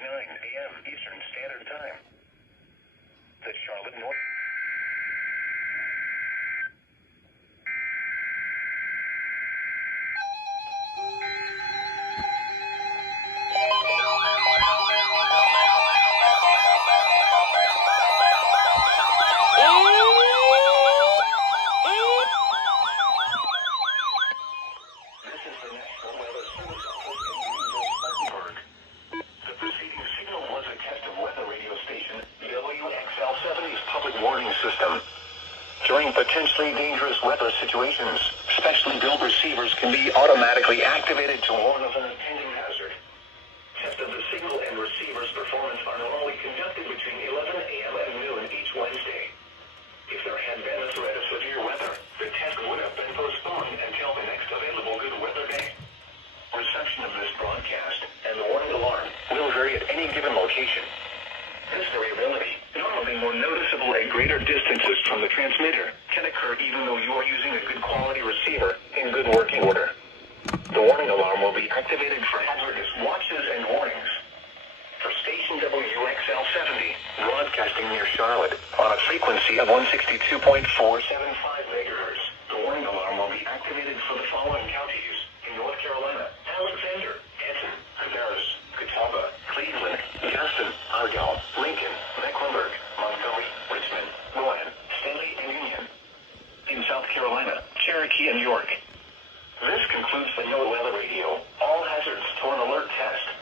a.m. Eastern Standard Time. The Charlotte North. WXL70's public warning system. During potentially dangerous weather situations, specially built receivers can be automatically activated to warn of an impending hazard. Tests of the signal and receiver's performance are normally conducted between 11 a.m. and noon each Wednesday. If there had been a threat of severe weather, the test would have been postponed until the next available good weather day. Reception of this broadcast and the warning alarm will vary at any given location. This variability, normally more noticeable at greater distances from the transmitter, can occur even though you are using a good quality receiver in good working order. The warning alarm will be activated for hazardous watches and warnings. For station WXL70, broadcasting near Charlotte on a frequency of 162.475 megahertz, the warning alarm will be activated for the following counties in North Carolina: Alexander, Anson, Cabarrus, Catawba, Cleveland, Gaston, Argyle, Lincoln, Mecklenburg, Montgomery, Richmond, Rowan, Stanley, and Union. In South Carolina, Cherokee, and York. This concludes the NOAA Weather Radio All Hazards to an Alert test.